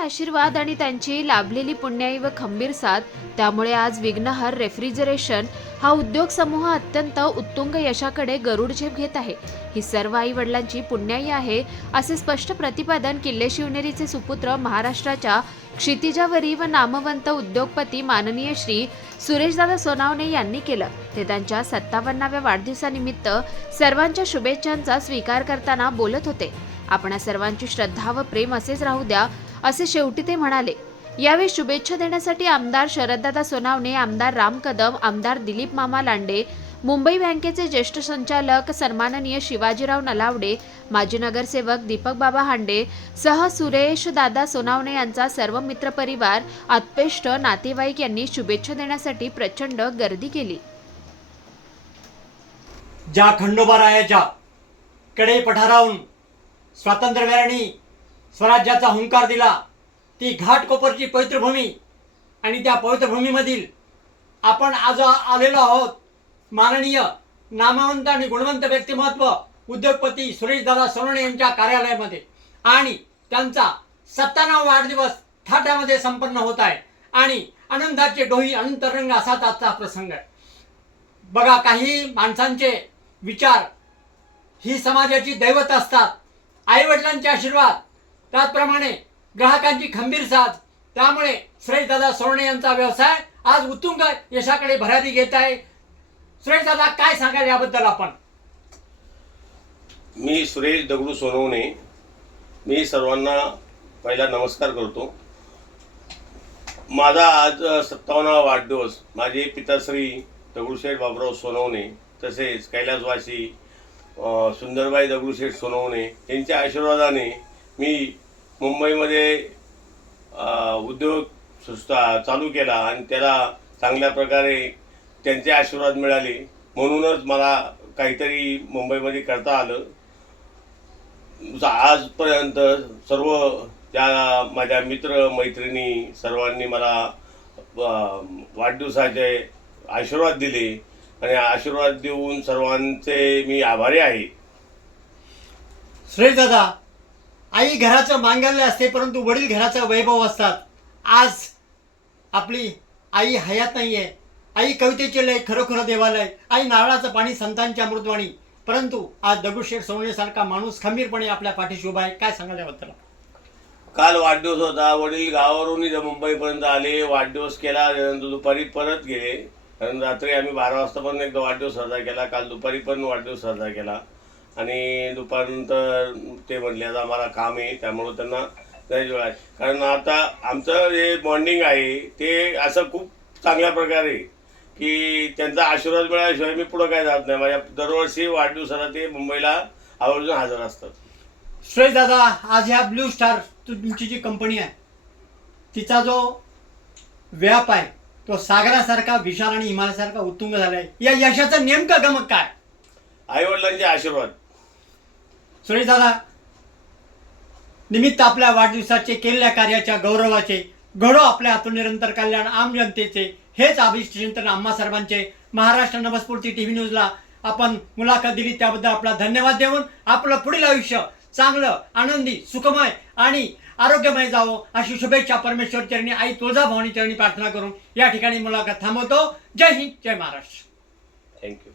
आशीर्वाद आणि त्यांची लाभलेली पुण्याई व खंबीर साथ त्यामुळे आज विघ्नहर रेफ्रिजरेशन हा उद्योग समूह अत्यंत उत्तुंग यशाकडे गरुड झेप घेत आहे. ही सर्व आई वडिलांची पुण्याई आहे असे स्पष्ट प्रतिपादन किल्ले शिवनेरीचे सुपुत्र महाराष्ट्राच्या क्षितिजावरी व नामवंत उद्योगपती माननीय श्री सुरेशदादा सोनावणे यांनी केलं. ते त्यांच्या सत्तावन्नाव्या वाढदिवसानिमित्त सर्वांच्या शुभेच्छांचा स्वीकार करताना बोलत होते. आपणा सर्वांची श्रद्धा व प्रेम असेच राहू द्या. असे शेवटी ते म्हणाले यावेळी शुभेच्छा देण्यासाठी आमदार शरददादा सोनावणे आमदार राम कदम आमदार दिलीप मामा लांडे मुंबई बँकेचे ज्येष्ठ संचालक सन्माननीय शिवाजीराव नलावडे माजी नगरसेवक दीपक बाबा हांडे सह सुरेश दादा सोनावणे यांचा सर्व मित्रपरिवार आत्पेष्ट नातेवाईक यांनी शुभेच्छा देण्यासाठी प्रचंड गर्दी केली. ज्या खंडोबारायाच्या कडे पठारावून स्वातंत्र्यवीरांनी स्वराज्याचा हुंकार दिला. ती घाटकोपरची पवित्रभूमी आणि त्या पवित्रभूमीमधील आपण आज आलेलो आहोत. माननीय नामवंत आणि गुणवंत व्यक्तिमत्व उद्योगपती सुरेशदादा सोनवणे यांच्या कार्यालयामध्ये आणि त्यांचा सत्त्याण्णव वाढदिवस थाट्यामध्ये संपन्न होत आहे. आणि आनंदाचे डोही अनंतरंग असाच आजचा प्रसंग आहे. बघा काही माणसांचे विचार ही समाजाची दैवत असतात. आईवडिलांचे आशीर्वाद त्याचप्रमाणे ग्राहकांची खंबीर साथ त्यामुळे सुरेशदादा सोरणे यांचा व्यवसाय आज उत्तुंग यशाकडे भरारी घेत आहे. सुरेशदादा काय सांगाल याबद्दल आपण? मी सुरेश दगडू सोनवणे. मी सर्वांना पहिला नमस्कार करतो. माझा आज सत्तावन्नावा वाढदिवस. माझे पिताश्री दगडूशेठ बाबराव सोनवणे तसेच कैलासवासी सुंदरबाई दगडूशेठ सोनवणे यांच्या आशीर्वादाने मी मुंबईमध्ये उद्योग संस्था चालू केला आणि त्याला चांगल्या प्रकारे त्यांचे आशीर्वाद मिळाले. म्हणूनच मला काहीतरी मुंबईमध्ये करता आलं. आजपर्यंत सर्व त्या माझ्या मित्र मैत्रिणी सर्वांनी मला वाढदिवसाचे आशीर्वाद दिले आणि आशीर्वाद देऊन सर्वांचे मी आभारी आहे. श्रेय दादा आई घराचं मांगल्य असते परंतु वडील घराचा वैभव असतात. आज आपली आई हयात नाही आहे आई कवितेचे लय खरोखर देवालय. आई नारळाचं पाणी संतांची अमृतवाणी. परंतु आज दगडूशेठ सोनेसारखा माणूस खंबीरपणे आपल्या पाठीशी उभा आहे. काय सांगाल याबद्दल? काल वाढदिवस होता. वडील गावावरून इथं मुंबईपर्यंत आले. वाढदिवस केला त्यानंतर दुपारी परत गेले. रात्री आम्ही बारा वाजता पण एकदा वाढदिवस साजरा केला. काल दुपारी पण वाढदिवस साजरा केला. आणि दुपारनंतर ते म्हणले आता आम्हाला काम आहे त्यामुळं त्यांना वेळ आहे कारण आता आमचं जे बॉन्डिंग आहे ते असं खूप चांगल्या प्रकारे की त्यांचा आशीर्वाद मिळाल्याशिवाय मी पुढं काय जात नाही. माझ्या दरवर्षी वाढदिवसाला ते मुंबईला आवर्जून हजर असतात. सुरेशदादा आज ह्या ब्लू स्टार तुमची जी कंपनी आहे तिचा जो व्याप आहे तो सागरासारखा विशाल आणि हिमालयासारखा उत्तुंग झालाय. या यशाचं नेमकं गमक काय? आईवडिलांचे आशीर्वाद. सुरेश दादा निमित्त आपल्या वाढदिवसाचे केलेल्या कार्याच्या गौरवाचे घडो आपल्या हातून निरंतर कल्याण आम जनतेचे हेच अभिष्ट चिंतन आम्हा सर्वांचे महाराष्ट्र नवस्फूर्ती टीव्ही न्यूजला आपण मुलाखत दिली. त्याबद्दल आपला धन्यवाद देऊन आपलं पुढील आयुष्य चांगलं आनंदी सुखमय आणि आरोग्यमय जावं अशी शुभेच्छा परमेश्वर चरणी आई तुळजाभवानी चरणी प्रार्थना करून या ठिकाणी मुलाखत थांबवतो. जय हिंद जय महाराष्ट्र. Thank you